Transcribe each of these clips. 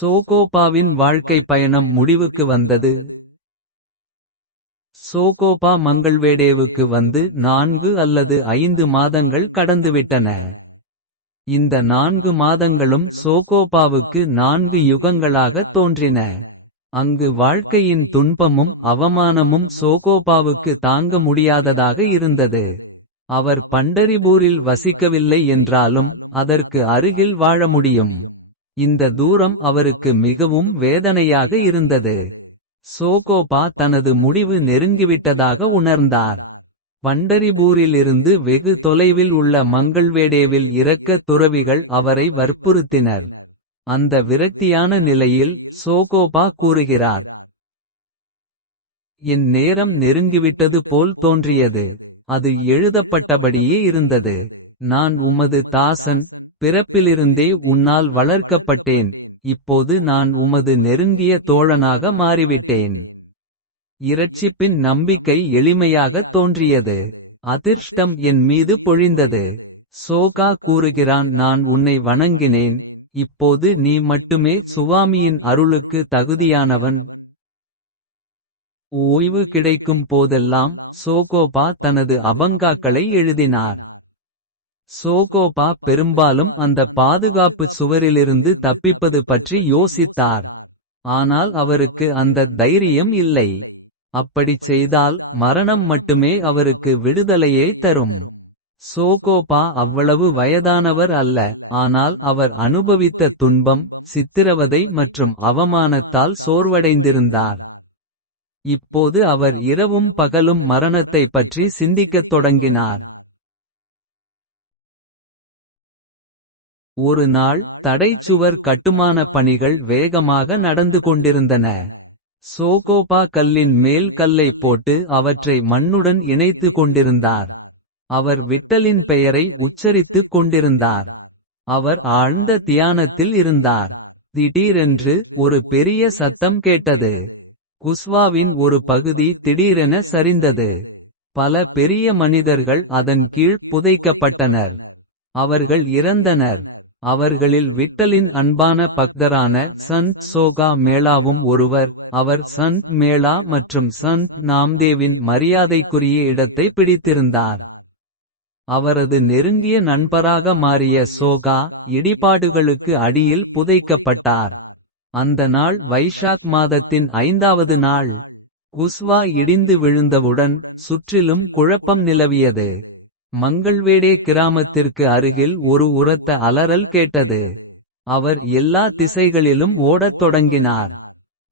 சோகோபாவின் வாழ்க்கை பயணம் முடிவுக்கு வந்தது. சோகோபா மங்கள்வேடேவுக்கு வந்து 4 அல்லது 5 மாதங்கள் கடந்துவிட்டன. இந்த 4 மாதங்களும் சோகோபாவுக்கு 4 யுகங்களாகத் தோன்றின. அங்கு வாழ்க்கையின் துன்பமும் அவமானமும் சோகோபாவுக்கு தாங்க முடியாததாக இருந்தது. அவர் பண்டரிபூரில் வசிக்கவில்லை என்றாலும் அதற்கு அருகில் வாழ முடியும். இந்த தூரம் அவருக்கு மிகவும் வேதனையாக இருந்தது. சோகோபா தனது முடிவு நெருங்கிவிட்டதாக உணர்ந்தார். பண்டரிபூரிலிருந்து வெகு தொலைவில் உள்ள மங்கள்வேடேவில் இறக்க துறவிகள் அவரை வற்புறுத்தினர். அந்த விரக்தியான நிலையில் சோகோபா கூறுகிறார். என் நேரம் நெருங்கிவிட்டது போல் தோன்றியது. அது எழுதப்பட்டபடியே இருந்தது. நான் உமது தாசன். பிறப்பிலிருந்தே உன்னால் வளர்க்கப்பட்டேன். இப்போது நான் உமது நெருங்கிய தோழனாக மாறிவிட்டேன். இரட்சிப்பின் நம்பிக்கை எளிமையாகத் தோன்றியது. அதிர்ஷ்டம் என் மீது பொழிந்தது. சோகா கூறுகிறான், நான் உன்னை வணங்கினேன். இப்போது நீ மட்டுமே சுவாமியின் அருளுக்கு தகுதியானவன். ஓய்வு கிடைக்கும் போதெல்லாம் சோகோபா தனது அபங்காக்களை எழுதினார். சோகோபா பெரும்பாலும் அந்த பாதுகாப்பு சுவரிலிருந்து தப்பிப்பது பற்றி யோசித்தார். ஆனால் அவருக்கு அந்த தைரியம் இல்லை. அப்படிச் செய்தால் மரணம் மட்டுமே அவருக்கு விடுதலையை தரும். சோகோபா அவ்வளவு வயதானவர் அல்ல. ஆனால் அவர் அனுபவித்த துன்பம், சித்திரவதை மற்றும் அவமானத்தால் சோர்வடைந்திருந்தார். இப்போது அவர் இரவும் பகலும் மரணத்தை பற்றி சிந்திக்கத் தொடங்கினார். ஒரு நாள் தடைச்சுவர் கட்டுமான பணிகள் வேகமாக நடந்து கொண்டிருந்தன. சோகோபா கல்லின் மேல் கல்லை போட்டு அவற்றை மண்ணுடன் இணைத்து கொண்டிருந்தார். அவர் விட்டலின் பெயரை உச்சரித்துக் கொண்டிருந்தார். அவர் ஆழ்ந்த தியானத்தில் இருந்தார். திடீரென்று ஒரு பெரிய சத்தம் கேட்டது. குஸ்வாவின் ஒரு பகுதி திடீரென சரிந்தது. பல பெரிய மனிதர்கள் அதன் கீழ் புதைக்கப்பட்டனர். அவர்கள் இறந்தனர். அவர்களில் விட்டலின் அன்பான பக்தரான சந்த் சோகா மேளாவும் ஒருவர். அவர் சந்த் மேளா மற்றும் சந்த் நாம்தேவின் மரியாதைக்குரிய இடத்தை பிடித்திருந்தார். அவரது நெருங்கிய நண்பராக மாறிய சோகா இடிபாடுகளுக்கு அடியில் புதைக்கப்பட்டார். அந்த நாள் வைஷாக் மாதத்தின் 5வது நாள். குஸ்வா இடிந்து விழுந்தவுடன் சுற்றிலும் குழப்பம் நிலவியது. மங்கள்வேடே கிராமத்திற்கு அருகில் ஒரு உரத்த அலறல் கேட்டது. அவர் எல்லா திசைகளிலும் ஓடத் தொடங்கினார்.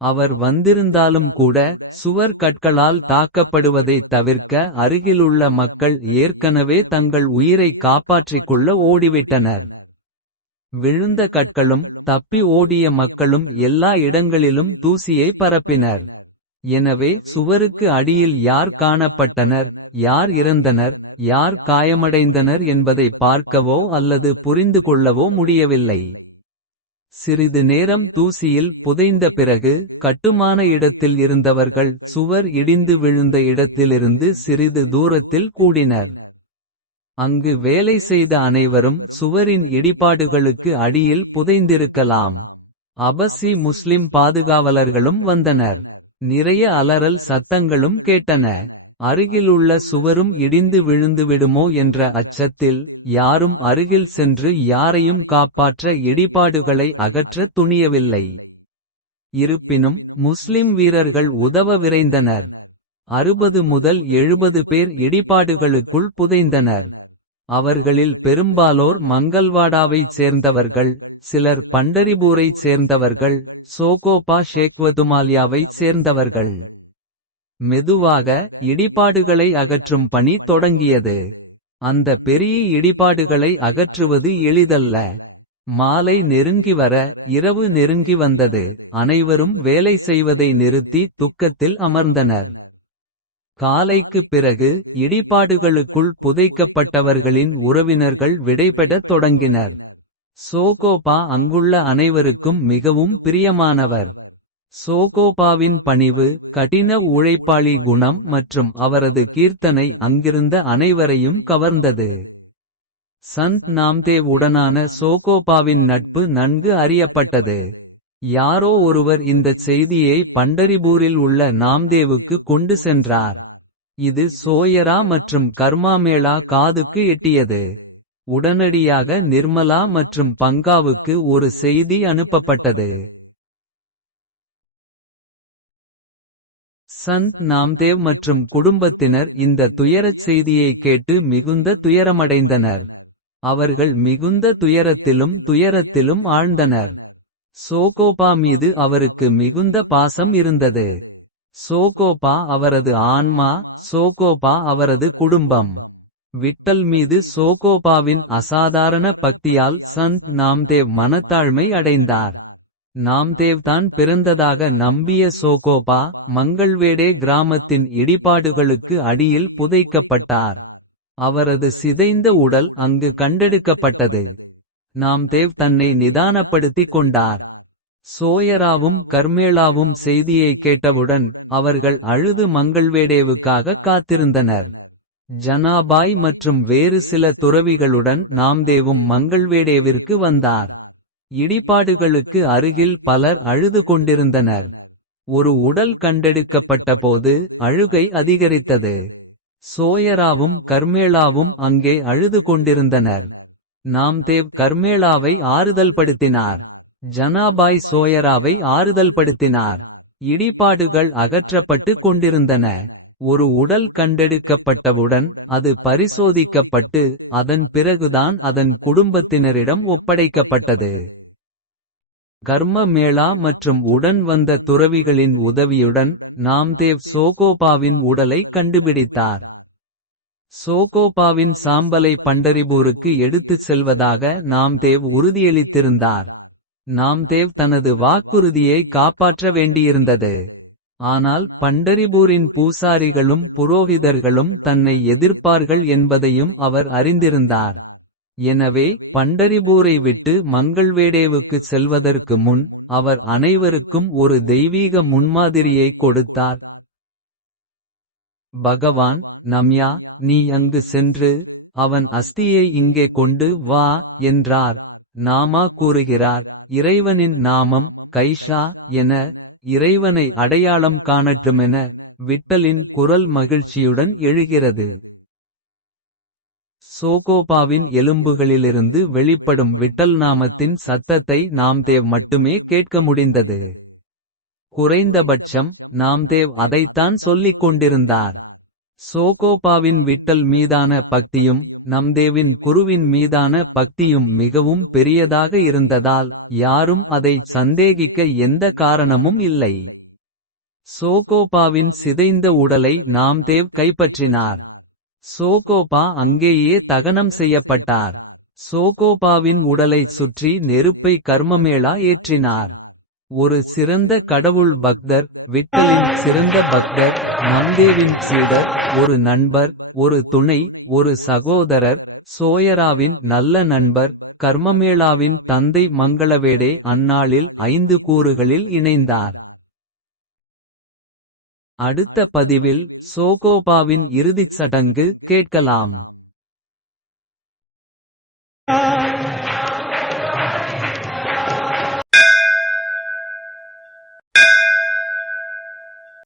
அவர் வந்திருந்தாலும் கூட சுவர் கற்களால் தாக்கப்படுவதைத் தவிர்க்க அருகிலுள்ள மக்கள் ஏற்கனவே தங்கள் உயிரை காப்பாற்றிக் கொள்ள ஓடிவிட்டனர். விழுந்த கற்களும் தப்பி ஓடிய மக்களும் எல்லா இடங்களிலும் தூசியை பரப்பினர். எனவே சுவருக்கு அடியில் யார் காணப்பட்டனர், யார் இறந்தனர், யார் காயமடைந்தனர் என்பதை பார்க்கவோ அல்லது புரிந்து கொள்ளவோ முடியவில்லை. சிறிது நேரம் தூசியில் புதைந்த பிறகு கட்டுமான இடத்தில் இருந்தவர்கள் சுவர் இடிந்து விழுந்த இடத்திலிருந்து சிறிது தூரத்தில் கூடினர். அங்கு வேலை செய்த அனைவரும் சுவரின் இடிபாடுகளுக்கு அடியில் புதைந்திருக்கலாம். அபசி முஸ்லிம் பாதுகாவலர்களும் வந்தனர். நிறைய அலறல் சத்தங்களும் கேட்டன. அருகிலுள்ள சுவரும் இடிந்து விழுந்துவிடுமோ என்ற அச்சத்தில் யாரும் அருகில் சென்று யாரையும் காப்பாற்ற இடிபாடுகளை அகற்ற துணியவில்லை. இருப்பினும் முஸ்லிம் வீரர்கள் உதவ விரைந்தனர். 60 முதல் 70 பேர் இடிபாடுகளுக்குள் புதைந்தனர். அவர்களில் பெரும்பாலோர் மங்கல்வாடாவைச் சேர்ந்தவர்கள். சிலர் பண்டரிபூரைச் சேர்ந்தவர்கள். சோகோபா ஷேக்வதுமால்யாவைச் சேர்ந்தவர்கள். மெதுவாக இடிபாடுகளை அகற்றும் பணி தொடங்கியது. அந்த பெரிய இடிபாடுகளை அகற்றுவது எளிதல்ல. மாலை நெருங்கி வர இரவு நெருங்கி வந்தது. அனைவரும் வேலை செய்வதை நிறுத்தி துக்கத்தில் அமர்ந்தனர். காலைக்குப் பிறகு இடிபாடுகளுக்குள் புதைக்கப்பட்டவர்களின் உறவினர்கள் விடைபெறத் தொடங்கினர். சோகோபா அங்குள்ள அனைவருக்கும் மிகவும் பிரியமானவர். சோகோபாவின் பணிவு, கடின உழைப்பாளி குணம் மற்றும் அவரது கீர்த்தனை அங்கிருந்த அனைவரையும் கவர்ந்தது. சந்த் நாம்தேவ் உடனான சோகோபாவின் நட்பு நன்கு அறியப்பட்டது. யாரோ ஒருவர் இந்தச் செய்தியை பண்டரிபூரில் உள்ள நாம்தேவுக்கு கொண்டு சென்றார். இது சோயரா மற்றும் கர்மாமேளா காதுக்கு எட்டியது. உடனடியாக நிர்மலா மற்றும் பங்காவுக்கு ஒரு செய்தி அனுப்பப்பட்டது. சந்த் நாம்தேவ் மற்றும் குடும்பத்தினர் இந்த துயரச் செய்தியை கேட்டு மிகுந்த துயரமடைந்தனர். அவர்கள் மிகுந்த துயரத்திலும் ஆழ்ந்தனர். சோகோபா மீது அவருக்கு மிகுந்த பாசம் இருந்தது. சோகோபா அவரது ஆன்மா, சோகோபா அவரது குடும்பம். விட்டல் மீது சோகோபாவின் அசாதாரண பக்தியால் சந்த் நாம்தேவ் மனத்தாழ்மை அடைந்தார். நாம்தேவ் தான் பிறந்ததாக நம்பிய சோகோபா மங்கள்வேடே கிராமத்தின் இடிபாடுகளுக்கு அடியில் புதைக்கப்பட்டார். அவரது சிதைந்த உடல் அங்கு கண்டெடுக்கப்பட்டது. நாம்தேவ் தன்னை நிதானப்படுத்திக் கொண்டார். சோயராவும் கர்மேளாவும் செய்தியை கேட்டவுடன் அவர்கள் அழுது மங்கள்வேடேவுக்காக காத்திருந்தனர். ஜனாபாய் மற்றும் வேறு சில துறவிகளுடன் நாம்தேவும் மங்கள்வேடேவிற்கு வந்தார். இடிபாடுகளுக்கு அருகில் பலர் அழுது கொண்டிருந்தனர். ஒரு உடல் கண்டெடுக்கப்பட்டபோது அழுகை அதிகரித்தது. சோயராவும் கர்மேளாவும் அங்கே அழுது கொண்டிருந்தனர். நாம்தேவ் கர்மேளாவை ஆறுதல்படுத்தினார். ஜனாபாய் சோயராவை ஆறுதல்படுத்தினார். இடிபாடுகள் அகற்றப்பட்டு கொண்டிருந்தன. ஒரு உடல் கண்டெடுக்கப்பட்டவுடன் அது பரிசோதிக்கப்பட்டு அதன் பிறகுதான் அதன் குடும்பத்தினரிடம் ஒப்படைக்கப்பட்டது. கர்ம மேளா மற்றும் உடன் வந்த துறவிகளின் உதவியுடன் நாம்தேவ் சோகோபாவின் உடலை கண்டுபிடித்தார். சோகோபாவின் சாம்பலை பண்டரிபூருக்கு எடுத்துச் செல்வதாக நாம்தேவ் உறுதியளித்திருந்தார். நாம்தேவ் தனது வாக்குறுதியை காப்பாற்ற வேண்டியிருந்தது. ஆனால் பண்டரிபூரின் பூசாரிகளும் புரோகிதர்களும் தன்னை எதிர்ப்பார்கள் என்பதையும் அவர் அறிந்திருந்தார். எனவே பண்டரிபூரை விட்டு மங்கள்வேடேவுக்குச் செல்வதற்கு முன் அவர் அனைவருக்கும் ஒரு தெய்வீக முன்மாதிரியை கொடுத்தார். பகவான், நம்யா, நீ அங்கு சென்று அவன் அஸ்தியை இங்கே கொண்டு வா என்றார். நாமா கூறுகிறார், இறைவனின் நாமம் கைஷா என இறைவனை அடையாளம் காணட்டுமென. விட்டலின் குரல் மகிழ்ச்சியுடன் எழுகிறது. சோகோபாவின் எலும்புகளிலிருந்து வெளிப்படும் விட்டல் நாமத்தின் சத்தத்தை நாம்தேவ் மட்டுமே கேட்க முடிந்தது. குறைந்தபட்சம் நாம்தேவ் அதைத்தான் சொல்லிக் கொண்டிருந்தார். சோகோபாவின் விட்டல் மீதான பக்தியும் நம்தேவின் குருவின் மீதான பக்தியும் மிகவும் பெரியதாக இருந்ததால் யாரும் அதை சந்தேகிக்க எந்த காரணமும் இல்லை. சோகோபாவின் சிதைந்த உடலை நாம்தேவ் கைப்பற்றினார். சோகோபா அங்கேயே தகனம் செய்யப்பட்டார். சோகோபாவின் உடலைச் சுற்றி நெருப்பை கர்மமேளா ஏற்றினார். ஒரு சிறந்த கடவுள் பக்தர், விட்டலின் சிறந்த பக்தர், நம்தேவின் சீடர், ஒரு நண்பர், ஒரு துணை, ஒரு சகோதரர், சோயராவின் நல்ல நண்பர், கர்மமேளாவின் தந்தை மங்களவேடே அந்நாளில் 5 கூறுகளில் இணைந்தார். அடுத்த பதிவில் சோகோபாவின் இறுதிச் சடங்கு கேட்கலாம்.